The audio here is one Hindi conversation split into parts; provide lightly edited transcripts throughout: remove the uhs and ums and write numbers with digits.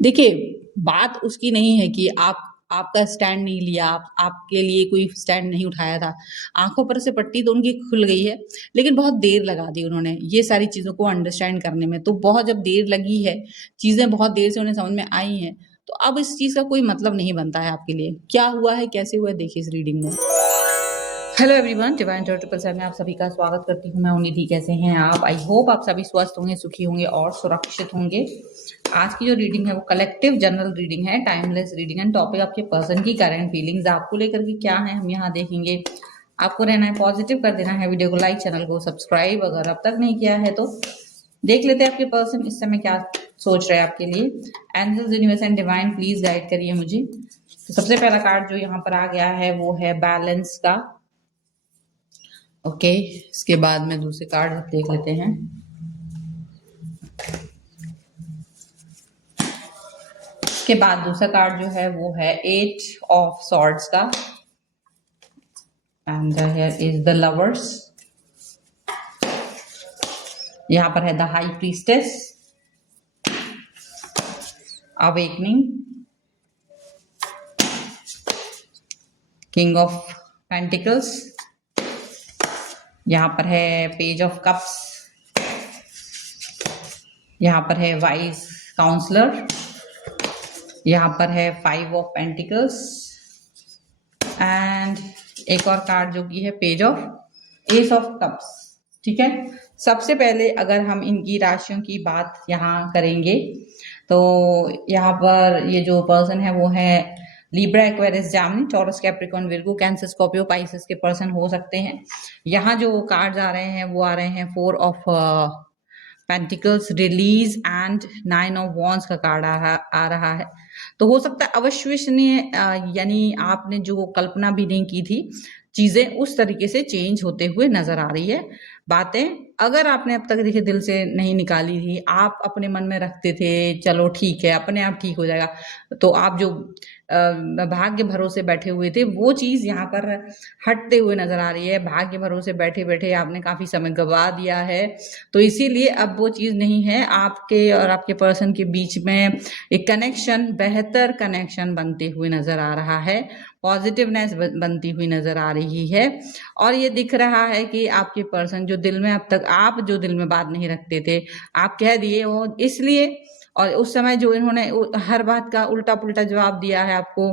देखिए, बात उसकी नहीं है कि आपका स्टैंड नहीं लिया, आपके लिए कोई स्टैंड नहीं उठाया था। आँखों पर से पट्टी तो उनकी खुल गई है, लेकिन बहुत देर लगा दी उन्होंने ये सारी चीज़ों को अंडरस्टैंड करने में। तो बहुत जब देर लगी है, चीज़ें बहुत देर से उन्हें समझ में आई हैं, तो अब इस चीज़ का कोई मतलब नहीं बनता है आपके लिए। क्या हुआ है, कैसे हुआ है, देखिए इस रीडिंग में। Hello everyone, divine triple seven में आप सभी का स्वागत करती हूँ मैं निधि। कैसे हैं आप? आई होप आप सभी स्वस्थ होंगे, सुखी होंगे और सुरक्षित होंगे। आज की जो रीडिंग है वो कलेक्टिव जनरल रीडिंग है, टाइमलेस रीडिंग एंड टॉपिक आपके पर्सन की करंट फीलिंग्स आपको लेकर के क्या है हम यहाँ देखेंगे। आपको रहना है पॉजिटिव, कर देना है वीडियो को लाइक, चैनल को सब्सक्राइब अगर अब तक नहीं किया है तो। देख लेते हैं आपके पर्सन इस समय क्या सोच रहे हैं आपके लिए। Angels, universe and divine please guide करिए मुझे। तो सबसे पहला कार्ड जो यहाँ पर आ गया है वो है बैलेंस का। ओके, इसके बाद में दूसरे कार्ड देख लेते हैं। इसके बाद दूसरा कार्ड जो है वो है 8 ऑफ सॉर्ड्स का and here is the lovers. यहां पर है the high priestess, awakening, king of pentacles. यहां पर है पेज ऑफ कप्स, यहां पर है वाइज काउंसलर, यहां पर है 5 ऑफ पेंटिकल्स एंड एक और कार्ड जो कि है page of S of cups. ठीक है, सबसे पहले अगर हम इनकी राशियों की बात यहाँ करेंगे तो यहाँ पर ये जो पर्सन है वो है Libra, Aquarius, Gemini, taurus, Capricorn, Virgo, cancer, Scorpio, Pisces के पर्सन हो सकते हैं। यहाँ जो कार्ड्स आ रहे हैं वो आ रहे हैं 4 of pentacles, release and 9 of wands का कार्ड आ रहा है। तो हो सकता है अविश्वसनीय, यानी आपने जो कल्पना भी नहीं की थी चीजें उस तरीके से चेंज होते हुए नजर आ रही है। बातें अगर आपने अब तक देखिए दिल से नहीं निकाली थी, आप अपने मन में रखते थे चलो ठीक है अपने आप ठीक हो जाएगा, तो आप जो भाग्य भरोसे बैठे हुए थे वो चीज यहाँ पर हटते हुए नजर आ रही है। भाग्य भरोसे बैठे बैठे आपने काफी समय गवा दिया है, तो इसीलिए अब वो चीज नहीं है। आपके और आपके पर्सन के बीच में एक कनेक्शन, बेहतर कनेक्शन बनते हुए नजर आ रहा है, पॉजिटिवनेस बनती हुई नजर आ रही है। और ये दिख रहा है कि आपके पर्सन जो दिल में अब तक आप जो दिल में बात नहीं रखते थे आप कह दिए वो, इसलिए और उस समय जो इन्होंने हर बात का उल्टा पुल्टा जवाब दिया है आपको,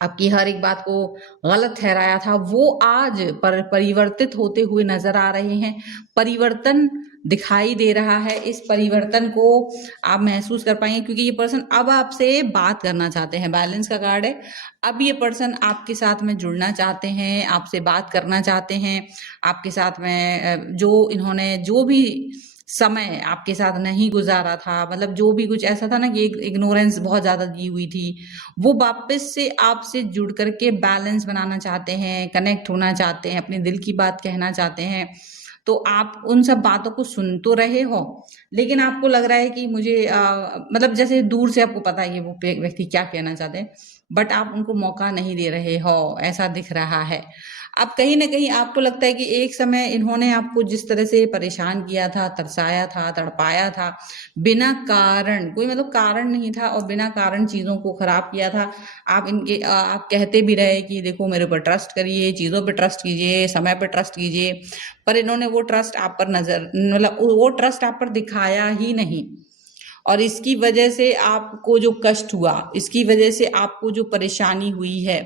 आपकी हर एक बात को गलत ठहराया था, वो आज परिवर्तित होते हुए नजर आ रहे हैं। परिवर्तन दिखाई दे रहा है, इस परिवर्तन को आप महसूस कर पाएंगे क्योंकि ये पर्सन अब आपसे बात करना चाहते हैं। बैलेंस का कार्ड है, अब ये पर्सन आपके साथ में जुड़ना चाहते हैं, आपसे बात करना चाहते हैं। आपके साथ में जो इन्होंने जो भी समय आपके साथ नहीं गुजारा था, मतलब जो भी कुछ ऐसा था ना कि इग्नोरेंस बहुत ज्यादा दी हुई थी, वो वापस से आपसे जुड़ करके बैलेंस बनाना चाहते हैं, कनेक्ट होना चाहते हैं, अपने दिल की बात कहना चाहते हैं। तो आप उन सब बातों को सुन तो रहे हो, लेकिन आपको लग रहा है कि मुझे मतलब जैसे दूर से आपको पता है कि वो व्यक्ति क्या कहना चाहते हैं, बट आप उनको मौका नहीं दे रहे हो, ऐसा दिख रहा है। अब कहीं ना कहीं आपको लगता है कि एक समय इन्होंने आपको जिस तरह से परेशान किया था, तरसाया था, तड़पाया था, बिना कारण, कोई मतलब कारण नहीं था और बिना कारण चीजों को खराब किया था। आप कहते भी रहे कि देखो मेरे ऊपर ट्रस्ट करिए, चीजों पे ट्रस्ट कीजिए, समय पे ट्रस्ट कीजिए, पर इन्होंने वो ट्रस्ट आप पर नजर, मतलब वो ट्रस्ट आप पर दिखाया ही नहीं। और इसकी वजह से आपको जो कष्ट हुआ, इसकी वजह से आपको जो परेशानी हुई है,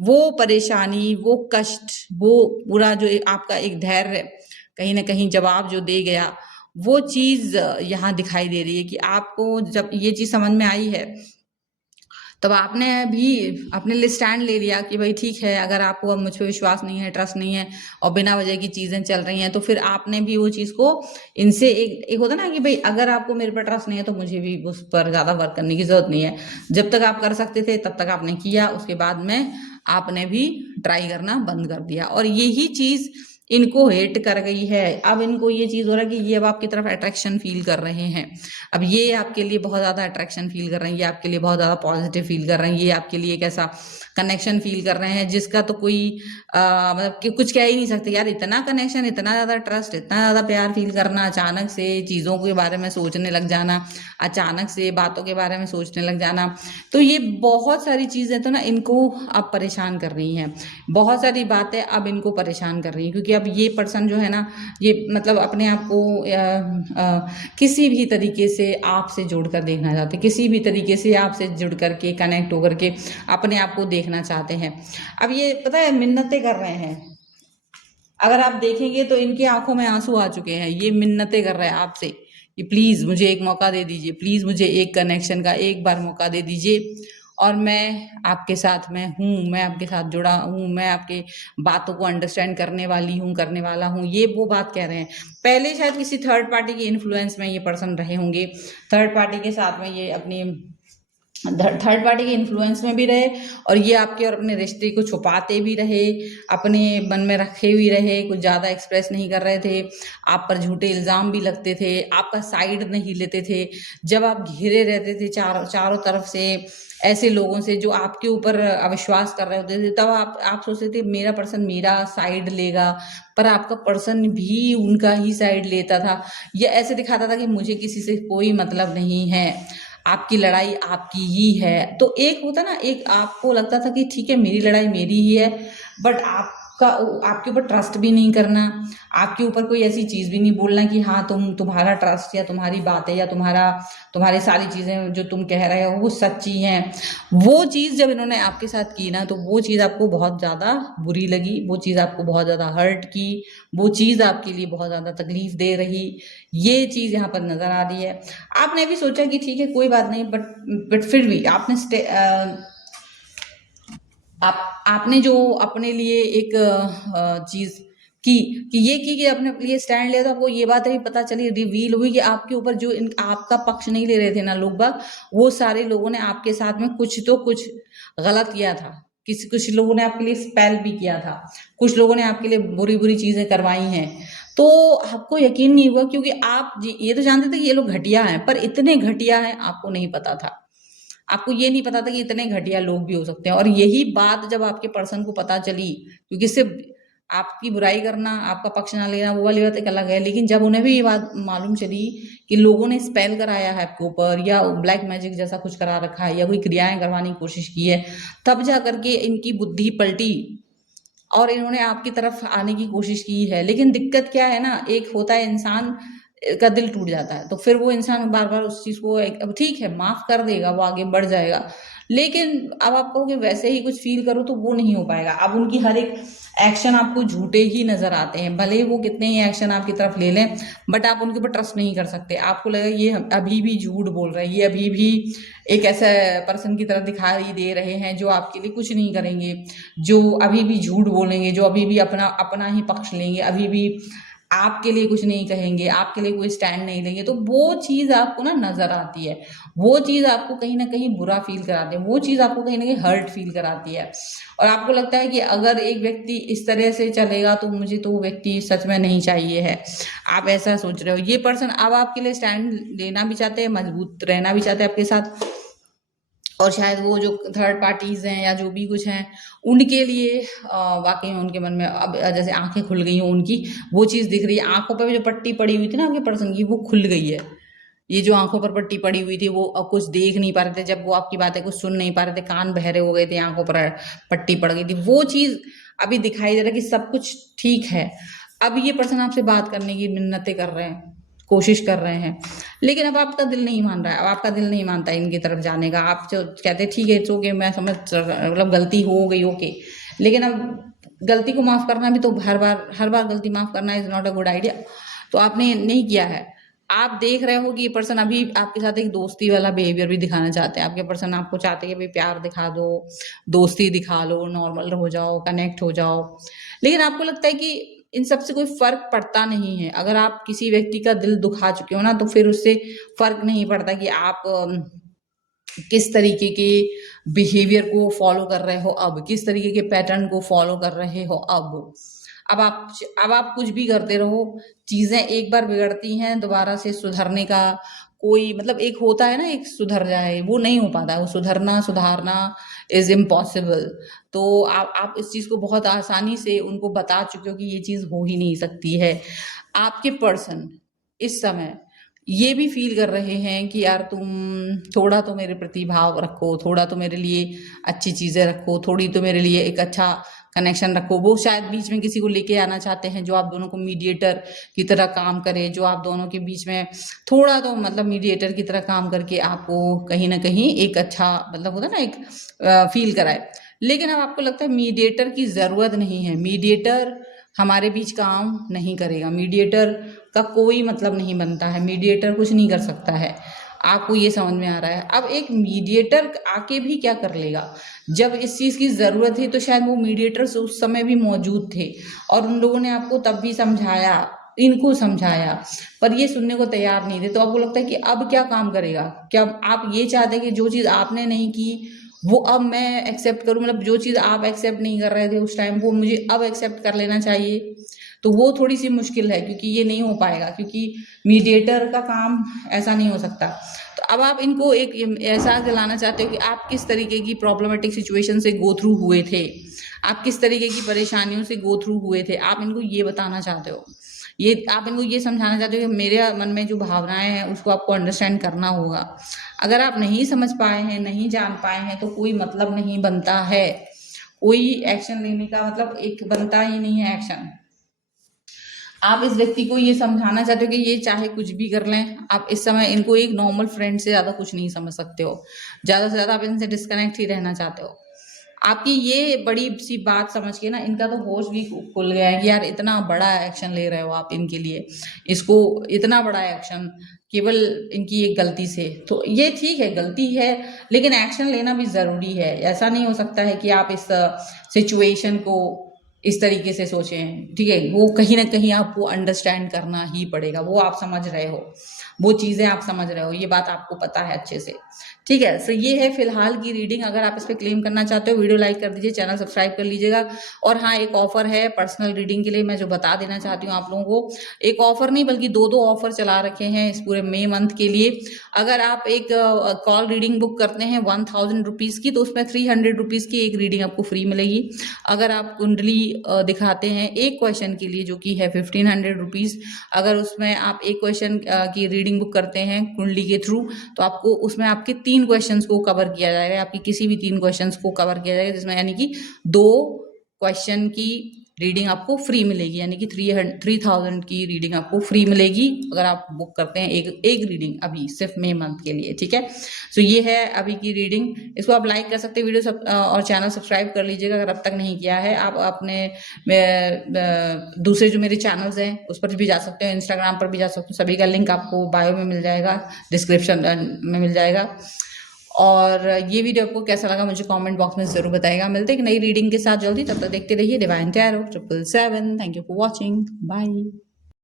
वो परेशानी, वो कष्ट, वो पूरा जो आपका एक धैर्य कहीं ना कहीं जवाब जो दे गया, वो चीज यहाँ दिखाई दे रही है कि आपको जब ये चीज समझ में आई है तब आपने भी अपने लिए स्टैंड ले लिया कि भाई ठीक है, अगर आपको अब मुझ पर विश्वास नहीं है, ट्रस्ट नहीं है और बिना वजह की चीजें चल रही हैं, तो फिर आपने भी वो चीज को इनसे एक होता ना कि भाई अगर आपको मेरे पर ट्रस्ट नहीं है तो मुझे भी उस पर ज्यादा वर्क करने की जरूरत नहीं है। जब तक आप कर सकते थे तब तक आपने किया, उसके बाद में आपने भी ट्राई करना बंद कर दिया। और यही चीज इनको हेट कर गई है, अब इनको ये चीज हो रहा है कि ये अब आपकी तरफ अट्रैक्शन फील कर रहे हैं, अब ये आपके लिए बहुत ज्यादा अट्रैक्शन फील कर रहे हैं, ये आपके लिए बहुत ज्यादा पॉजिटिव फील कर रहे हैं, ये आपके लिए एक ऐसा कनेक्शन फील कर रहे हैं जिसका तो कोई मतलब कि कुछ कह ही नहीं सकते यार। इतना कनेक्शन, इतना ज्यादा ट्रस्ट, इतना ज्यादा प्यार फील करना, अचानक से चीजों के बारे में सोचने लग जाना, अचानक से बातों के बारे में सोचने लग जाना, तो ये बहुत सारी चीजें तो ना इनको अब परेशान कर रही हैं, बहुत सारी बातें अब इनको परेशान कर रही हैं, क्योंकि अब ये पर्सन जो है ना, ये मतलब अपने आप को किसी भी तरीके से आपसे जोड़कर देखना चाहते, किसी भी तरीके से आपसे जुड़ करके कनेक्ट होकर के अपने आप को देखना चाहते हैं। अब ये पता है मिन्नतें कर रहे हैं, अगर आप देखेंगे तो इनकी आंखों में आंसू आ चुके हैं, ये मिन्नतें कर रहे हैं आपसे कि प्लीज मुझे एक मौका दे दीजिए, प्लीज मुझे एक कनेक्शन का एक बार मौका दे दीजिए, और मैं आपके साथ में हूँ, मैं आपके साथ जुड़ा हूँ, मैं आपके बातों को अंडरस्टैंड करने वाली हूँ, करने वाला हूँ, ये वो बात कह रहे हैं। पहले शायद किसी थर्ड पार्टी के इन्फ्लुएंस में ये पर्सन रहे होंगे, थर्ड पार्टी के साथ में ये अपनी थर्ड पार्टी के इन्फ्लुएंस में भी रहे, और ये आपके और अपने रिश्ते को छुपाते भी रहे, अपने मन में रखे हुए रहे, कुछ ज़्यादा एक्सप्रेस नहीं कर रहे थे, आप पर झूठे इल्ज़ाम भी लगते थे, आपका साइड नहीं लेते थे, जब आप घिरे रहते थे चारों तरफ से ऐसे लोगों से जो आपके ऊपर अविश्वास कर रहे होते थे, तब आप सोचते थे मेरा पर्सन मेरा साइड लेगा, पर आपका पर्सन भी उनका ही साइड लेता था, या ऐसे दिखाता था कि मुझे किसी से कोई मतलब नहीं है, आपकी लड़ाई आपकी ही है। तो एक होता ना, एक आपको लगता था कि ठीक है मेरी लड़ाई मेरी ही है, बट आपके ऊपर ट्रस्ट भी नहीं करना, आपके ऊपर कोई ऐसी चीज भी नहीं बोलना कि हाँ तुम्हारा ट्रस्ट या तुम्हारी बातें या तुम्हारी सारी चीजें जो तुम कह रहे हो वो सच्ची हैं। वो चीज जब इन्होंने आपके साथ की ना, तो वो चीज आपको बहुत ज्यादा बुरी लगी, वो चीज आपको बहुत ज्यादा हर्ट की, वो चीज आपके लिए बहुत ज्यादा तकलीफ दे रही, ये चीज यहाँ पर नजर आ रही है। आपने भी सोचा कि ठीक है कोई बात नहीं, बट फिर भी आपने जो अपने लिए एक चीज की कि ये की कि अपने लिए स्टैंड लिया, तो आपको ये बात भी पता चली, रिवील हुई कि आपके ऊपर जो आपका पक्ष नहीं ले रहे थे ना लोग बाग, वो सारे लोगों ने आपके साथ में कुछ गलत किया था, कुछ लोगों ने आपके लिए स्पेल भी किया था, कुछ लोगों ने आपके लिए बुरी बुरी चीजें करवाई हैं। तो आपको यकीन नहीं हुआ, क्योंकि आप ये तो जानते थे कि ये लोग घटिया हैं, पर इतने घटिया हैं आपको नहीं पता था, आपको ये नहीं पता था कि इतने घटिया लोग भी हो सकते हैं। और यही बात जब आपके पर्सन को पता चली, क्योंकि सिर्फ आपकी बुराई करना, आपका पक्ष ना लेना, वो वाली बात एक अलग है, लेकिन जब उन्हें भी ये बात मालूम चली कि लोगों ने स्पेल कराया है आपके ऊपर, या ब्लैक मैजिक जैसा कुछ करा रखा है, या कोई क्रियाएं करवाने की कोशिश की है, तब जा करके इनकी बुद्धि पलटी और इन्होंने आपकी तरफ आने की कोशिश की है। लेकिन दिक्कत क्या है ना, एक होता है इंसान का दिल टूट जाता है, तो फिर वो इंसान बार बार उस चीज को अब ठीक है माफ कर देगा, वो आगे बढ़ जाएगा, लेकिन अब आप कहोगे वैसे ही कुछ फील करो, तो वो नहीं हो पाएगा। अब उनकी हर एक एक्शन आपको झूठे ही नजर आते हैं, भले ही वो कितने ही एक्शन आपकी तरफ ले लें, बट आप उनके ऊपर ट्रस्ट नहीं कर सकते, आपको लगेगा ये अभी भी झूठ बोल रहे हैं, ये अभी भी एक ऐसा पर्सन की तरफ दिखाई दे रहे हैं जो आपके लिए कुछ नहीं करेंगे, जो अभी भी झूठ बोलेंगे, जो अभी भी अपना अपना ही पक्ष लेंगे, अभी भी आपके लिए कुछ नहीं कहेंगे, आपके लिए कोई स्टैंड नहीं लेंगे। तो वो चीज आपको ना नजर आती है, वो चीज आपको कहीं ना कहीं बुरा फील कराती है, वो चीज आपको कहीं ना कहीं हर्ट फील कराती है, और आपको लगता है कि अगर एक व्यक्ति इस तरह से चलेगा तो मुझे तो वो व्यक्ति सच में नहीं चाहिए है। आप ऐसा सोच रहे हो, ये पर्सन अब आपके लिए स्टैंड लेना भी चाहते हैं, मजबूत रहना भी चाहते हैं आपके साथ, और शायद वो जो थर्ड पार्टीज हैं या जो भी कुछ हैं उनके लिए वाकई में उनके मन में अब जैसे आंखें खुल गई हैं उनकी, वो चीज दिख रही है, आंखों पर भी जो पट्टी पड़ी हुई थी ना आपके पर्सन की, वो खुल गई है। ये जो आंखों पर पट्टी पड़ी हुई थी, वो अब कुछ देख नहीं पा रहे थे, जब वो आपकी बातें कुछ सुन नहीं पा रहे थे, कान बहरे हो गए थे, आंखों पर पट्टी पड़ गई थी, वो चीज अभी दिखाई दे रहा है कि सब कुछ ठीक है। अब ये पर्सन आपसे बात करने की मिन्नतें कर रहे हैं, कोशिश कर रहे हैं, लेकिन अब आपका दिल नहीं मान रहा है, अब आपका दिल नहीं मानता है इनकी तरफ जाने का। आप जो कहते हैं ठीक है इट्स ओके, मैं समझ मतलब गलती हो गई ओके, लेकिन अब गलती को माफ करना भी तो हर बार गलती माफ करना is not a good idea, तो आपने नहीं किया है। आप देख रहे हो कि ये पर्सन अभी आपके साथ एक दोस्ती वाला बिहेवियर भी दिखाना चाहते हैं, आपके पर्सन आपको चाहते हैं कि भाई प्यार दिखा दो, दोस्ती दिखा लो, नॉर्मल हो जाओ, कनेक्ट हो जाओ, लेकिन आपको लगता है कि इन सब से कोई फर्क पड़ता नहीं है। अगर आप किसी व्यक्ति का दिल दुखा चुके हो ना, तो फिर उससे फर्क नहीं पड़ता कि आप किस तरीके के बिहेवियर को फॉलो कर रहे हो, अब किस तरीके के पैटर्न को फॉलो कर रहे हो। अब अब आप कुछ भी करते रहो, चीजें एक बार बिगड़ती हैं, दोबारा से सुधरने का कोई मतलब एक होता है ना, एक सुधर जाए, वो नहीं हो पाता, वो सुधारना इज इम्पॉसिबल। तो आप इस चीज को बहुत आसानी से उनको बता चुके हो कि ये चीज हो ही नहीं सकती है। आपके पर्सन इस समय ये भी फील कर रहे हैं कि यार तुम थोड़ा तो मेरे प्रति भाव रखो, थोड़ा तो मेरे लिए अच्छी चीजें रखो, थोड़ी तो मेरे लिए एक अच्छा कनेक्शन रखो। वो शायद बीच में किसी को लेके आना चाहते हैं जो आप दोनों को मीडिएटर की तरह काम करे, जो आप दोनों के बीच में थोड़ा तो मतलब मीडिएटर की तरह काम करके आपको कहीं ना कहीं एक अच्छा मतलब होता है ना, एक फील कराए। लेकिन अब आपको लगता है मीडिएटर की जरूरत नहीं है, मीडिएटर हमारे बीच काम नहीं करेगा, मीडिएटर का कोई मतलब नहीं बनता है, मीडिएटर कुछ नहीं कर सकता है। आपको ये समझ में आ रहा है। अब एक मीडिएटर आके भी क्या कर लेगा, जब इस चीज की जरूरत थी तो शायद वो मीडिएटर्स उस समय भी मौजूद थे और उन लोगों ने आपको तब भी समझाया, इनको समझाया, पर ये सुनने को तैयार नहीं थे। तो आपको लगता है कि अब क्या काम करेगा, क्या आप ये चाहते हैं कि जो चीज आपने नहीं की वो अब मैं एक्सेप्ट करूं, मतलब जो चीज आप एक्सेप्ट नहीं कर रहे थे उस टाइम वो मुझे अब एक्सेप्ट कर लेना चाहिए। तो वो थोड़ी सी मुश्किल है, क्योंकि ये नहीं हो पाएगा, क्योंकि मीडिएटर का काम ऐसा नहीं हो सकता। तो अब आप इनको एक एहसास दिलाना चाहते हो कि आप किस तरीके की प्रॉब्लमेटिक सिचुएशन से गो थ्रू हुए थे, आप किस तरीके की परेशानियों से गो थ्रू हुए थे, आप इनको ये बताना चाहते हो, ये आप इनको ये समझाना चाहते हो कि मेरे मन में जो भावनाएं हैं उसको आपको अंडरस्टैंड करना होगा। अगर आप नहीं समझ पाए हैं, नहीं जान पाए हैं, तो कोई मतलब नहीं बनता है, कोई एक्शन लेने का मतलब एक बनता ही नहीं है एक्शन। आप इस व्यक्ति को ये समझाना चाहते हो कि ये चाहे कुछ भी कर लें, आप इस समय इनको एक नॉर्मल फ्रेंड से ज़्यादा कुछ नहीं समझ सकते हो, ज़्यादा से ज़्यादा आप इनसे डिस्कनेक्ट ही रहना चाहते हो। आपकी ये बड़ी सी बात समझ के ना इनका तो होश भी खुल गया है कि यार इतना बड़ा एक्शन ले रहे हो आप इनके लिए, इसको इतना बड़ा एक्शन केवल इनकी एक गलती से, तो ये ठीक है गलती है, लेकिन एक्शन लेना भी ज़रूरी है। ऐसा नहीं हो सकता है कि आप इस सिचुएशन को इस तरीके से सोचें, ठीक है, वो कहीं ना कहीं आपको अंडरस्टैंड करना ही पड़ेगा, वो आप समझ रहे हो, वो चीज़ें आप समझ रहे हो, ये बात आपको पता है अच्छे से, ठीक है। सो ये है फिलहाल की रीडिंग। अगर आप इस पर क्लेम करना चाहते हो वीडियो लाइक कर दीजिए, चैनल सब्सक्राइब कर लीजिएगा। और हाँ, एक ऑफर है पर्सनल रीडिंग के लिए, मैं जो बता देना चाहती हूँ आप लोगों को, एक ऑफर नहीं बल्कि दो ऑफर चला रखे हैं इस पूरे मई मंथ के लिए। अगर आप एक कॉल रीडिंग बुक करते हैं 1000 रुपीज़ की, तो उसमें 300 रुपीज़ की एक रीडिंग आपको फ्री मिलेगी। अगर आप कुंडली दिखाते हैं एक क्वेश्चन के लिए जो कि है 1500 रुपीज़, अगर उसमें आप एक क्वेश्चन की रीडिंग बुक करते हैं कुंडली के थ्रू, तो आपको उसमें आपके 3 क्वेश्चंस को कवर किया जाएगा, आपकी किसी भी 3 क्वेश्चंस को कवर किया जाएगा, जिसमें यानी कि 2 क्वेश्चन की रीडिंग आपको फ्री मिलेगी, यानी कि 3000 की रीडिंग आपको फ्री मिलेगी अगर आप बुक करते हैं एक रीडिंग अभी सिर्फ मई मंथ के लिए, ठीक है। सो ये है अभी की रीडिंग, इसको आप लाइक कर सकते हैं वीडियो और चैनल सब्सक्राइब कर लीजिएगा अगर अब तक नहीं किया है। आप अपने दूसरे जो मेरे चैनल्स हैं उस पर भी जा सकते हो, इंस्टाग्राम पर भी जा सकते हो, सभी का लिंक आपको बायो में मिल जाएगा, डिस्क्रिप्शन में मिल जाएगा। और ये वीडियो आपको कैसा लगा मुझे कमेंट बॉक्स में जरूर बताइएगा। मिलते हैं एक नई रीडिंग के साथ जल्दी, तब तक देखते रहिए divine tarot 777। Thank you for watching, bye.